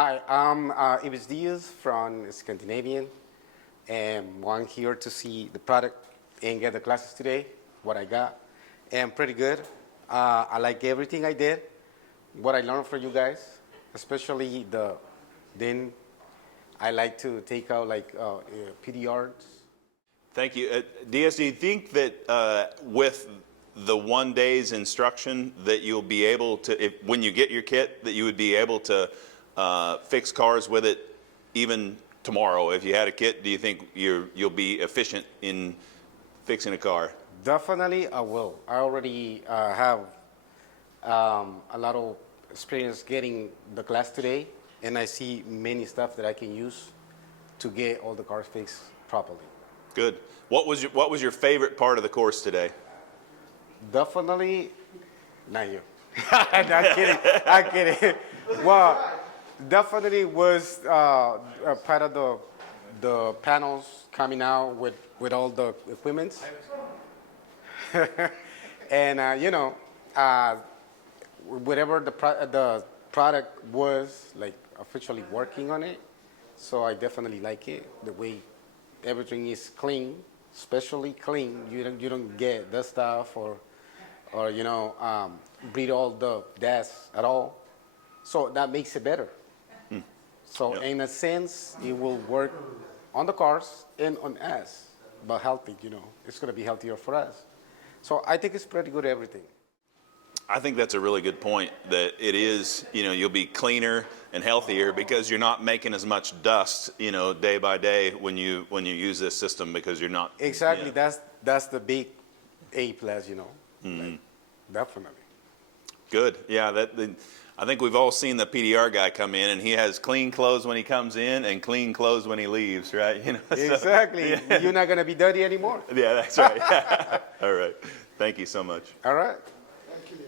Hi, it was Diaz from Scandinavian, and I'm here to see the product and get the classes today, what I got. And pretty good. I like everything I did, what I learned from you guys, especially then I like to take out like PDRs. Thank you. Diaz, do you think that with the 1 day's instruction that you'll be able to, when you get your kit, that you would be able to fix cars with it even tomorrow? If you had a kit, do you think you'll be efficient in fixing a car? Definitely, I will. I already have a lot of experience getting the class today, and I see many stuff that I can use to get all the cars fixed properly. Good. What was your favorite part of the course today? Definitely, not you. I'm kidding. I'm kidding. Well, definitely was part of the panels coming out with all the equipment. And whatever the product was, like officially working on it. So I definitely like it. The way everything is clean, especially clean. You don't get dust stuff or breathe all the dust at all. So that makes it better. So Yep. in a sense, it will work on the cars and on us, but healthy. It's going to be healthier for us. So I think it's pretty good everything. I think that's a really good point, that it is, you'll be cleaner and healthier because you're not making as much dust, day by day when you use this system, because you're not. Exactly. That's the big A plus, Like, definitely. Good. Yeah, I think we've all seen the PDR guy come in, and he has clean clothes when he comes in and clean clothes when he leaves, right? Exactly. Yeah. You're not going to be dirty anymore. Yeah, that's right. All right. Thank you so much. All right. Thank you.